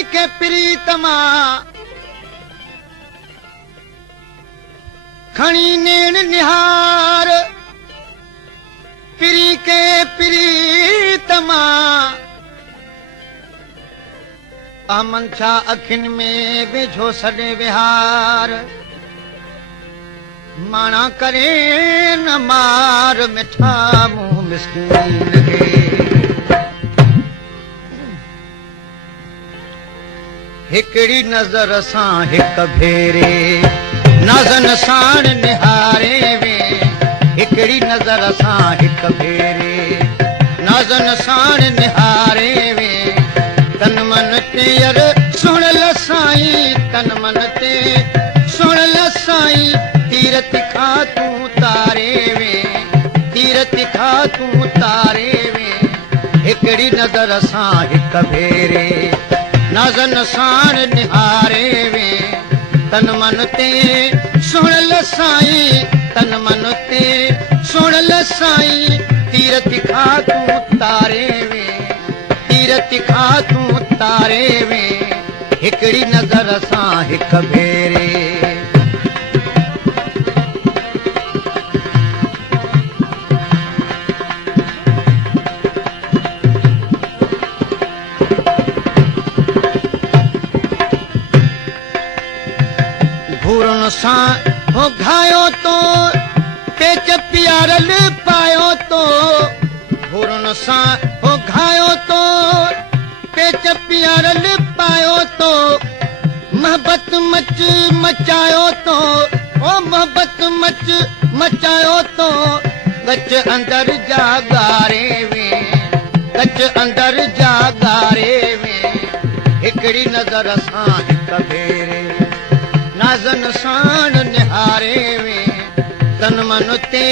पिरी के प्रीतमा खणी नेण निहार पिरी के प्रीतमा अमन छा अखिन में वेझो सॾे विहार माना करे न मार मिठा मुंह मिस्कीन खे हिकड़ी नजर सां हिक भेरे नाज़न साण निहारे वे हिकड़ी नजर सां हिक भेरे नाज़न साण निहारे वे तन मन ते यार सुण ल साईं तन मन ते सुण ल साईं तीर तिखा तूं तारे वे तीर तिखा तूं तारे वे हिकड़ी नजर सां हिक भेरे नाज़न साण निहारे वे तन मन ते सुण ल साईं तन मन ते सुण ल साईं तीर तिखा तूं तारे वे तीर तिखा तूं तारे वे हिकड़ी नजर सां हिक भेरे घूरण सां हो घायो तो पेच प्यारल पायो तो घूरण सां हो घायो तो पेच प्यारल पायो तो मोहब्बत मच मचायो तो ओ मोहब्बत मच मचायो तो गच अंदर जागारे वे गच अंदर जागारे वे हिकड़ी नजर सां हिक भेरे नाज़न साण निहारे वे तन मन ते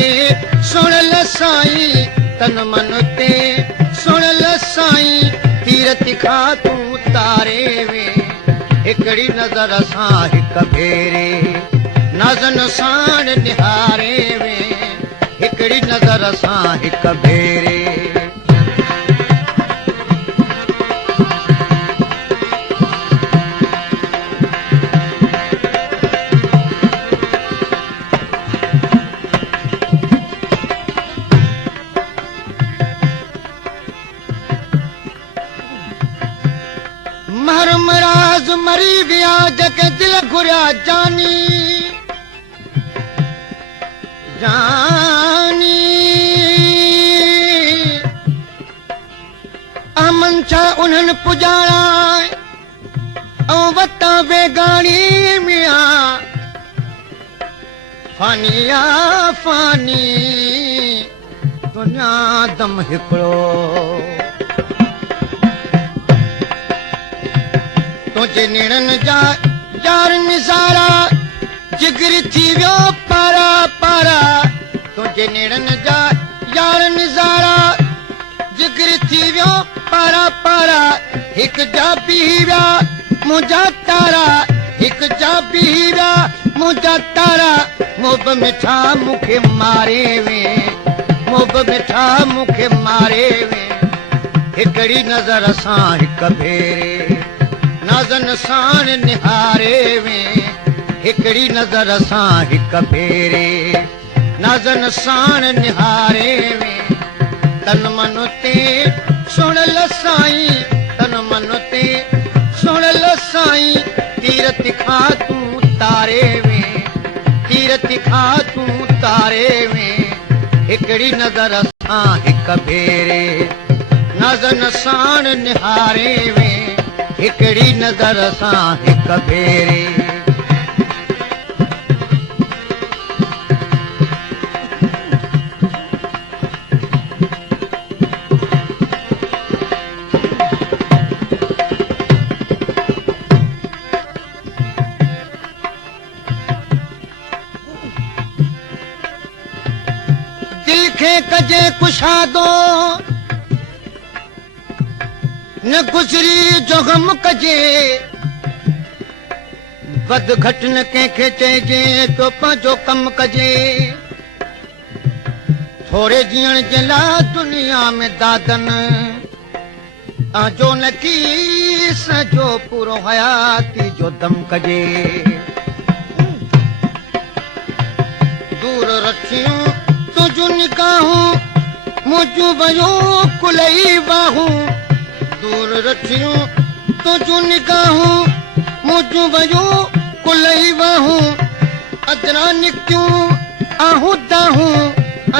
सुण ल साईं तन मन ते सुण ल साईं तीर तिखा तूं तारे वे हिकड़ी नजर सां हिक भेरे नाज़न साण निहारे वे हिकड़ी नजर सां हिक भेरे महरमराज मरी विया जके दिल घुरिया जानी जानी अमन छा उन्हनि पुॼाणा ऐं वटां बेगाणी मिया फानिया फानी दुनिया दम हिकिड़ो तुझे निड़न जा यार निज़ारा जिगर थी वियो पारा पारा तुझे निड़न जा यार निज़ारा जिगर थी वियो पारा पारा हिक जा बीह विया मुंहिंजा तारा हिक जा बीह विया मुंहिंजा तारा मोब मिठा मूंखे मारे वे मोब मिठा मूंखे मारे वे हिकड़ी नजर सां हिक भेरे नाज़न साण निहारे वे हिकड़ी नजर सां हिक भेरे नाज़न साण निहारे वे तन मन ते सुण ल साईं तन मन ते सुण ल साईं तीर तिखा तूं तारे वे तीर तिखा तूं तारे वे हिकड़ी नजर सां हिक भेरे नाज़न साण निहारे वे हिकड़ी नजर सां हिक भेरे दिल खे कजे कुशादो न गुज़री जो गम कजे बद घट न कंहिंखे चइजे तो पंहिंजो कम कजे थोड़े जीअण जे लाइ दुनिया में दादन जो न कीस जो पूरो हयाती जो दम कजे दूर रखियूं तुझू निकाहूं मुझू वयो कुलई बाहूं दूर रखियूं तुझू निकाहूं मुझू वयो कुलई बाहूं अजरा निक्यूं आहूं दाहूं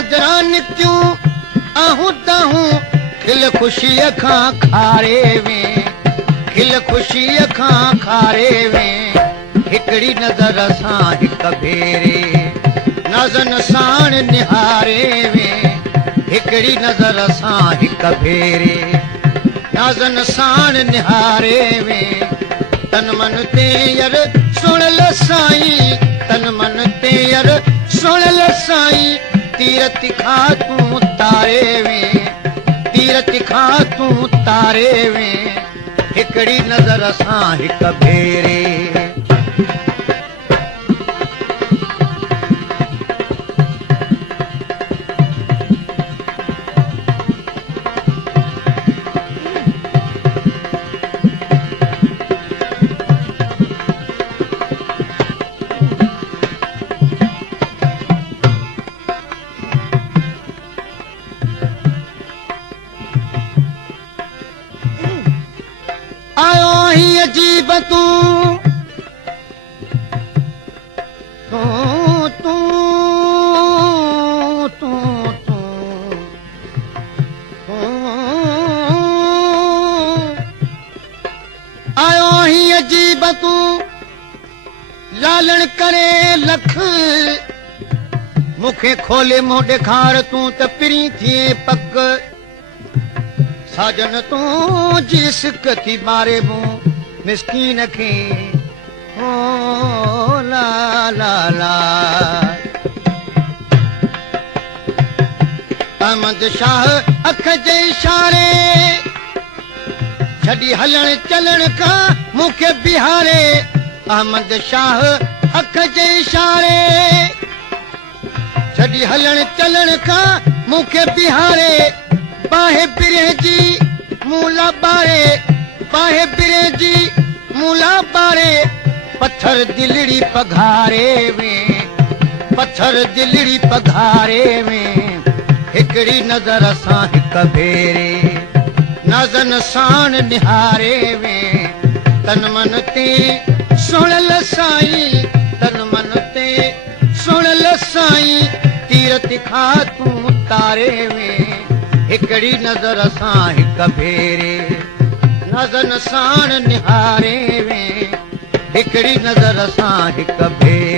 अजरा निक्यूं आहूं दाहूं खिल खुशीअ खां खारे में खिल खुशीअ खां खारे में हिकड़ी नज़र सां हिक भेरे नज़न साण निहारे में हिकड़ी नज़र सां हिक भेरे नज़न साण निहारे में तन मन ते यर सुणल साईं तन मन ते यर सुणल साईं तीर तिखा तूं तारे में तीर तिखा तूं तारे में हिकड़ी नज़र सां हिक भेरे अजीब तू तू तू तू तू आयो ही अजीब तू लालण करे लख मुखे खोले मुंह ॾेखार तूं त पिरी थिए पक साजन तू जी सिक थी मारे मूं मिस्कीन खे ओ ला ला ला अहमद शाह अख जे इशारे छॾी हलण चलण खां मूंखे बिहारे अहमद शाह अख जे इशारे छॾी हलण चलण खां मूंखे बिहारे बाहे बिरे जी मूला बारे बाहे बिरे जी मूला बारे पत्थर दिलड़ी पघारे में पत्थर दिलड़ी पघारे में हिकड़ी नज़र सां हिक भेरे नज़न साण निहारे में तन मन ते सुणल साईं तन मन ते सुणल साईं तीर तिखा तूं तारे में हिकड़ी नज़र सां हिक भेरे नज़न साण निहारे में हिकड़ी नज़र सां हिक भेरे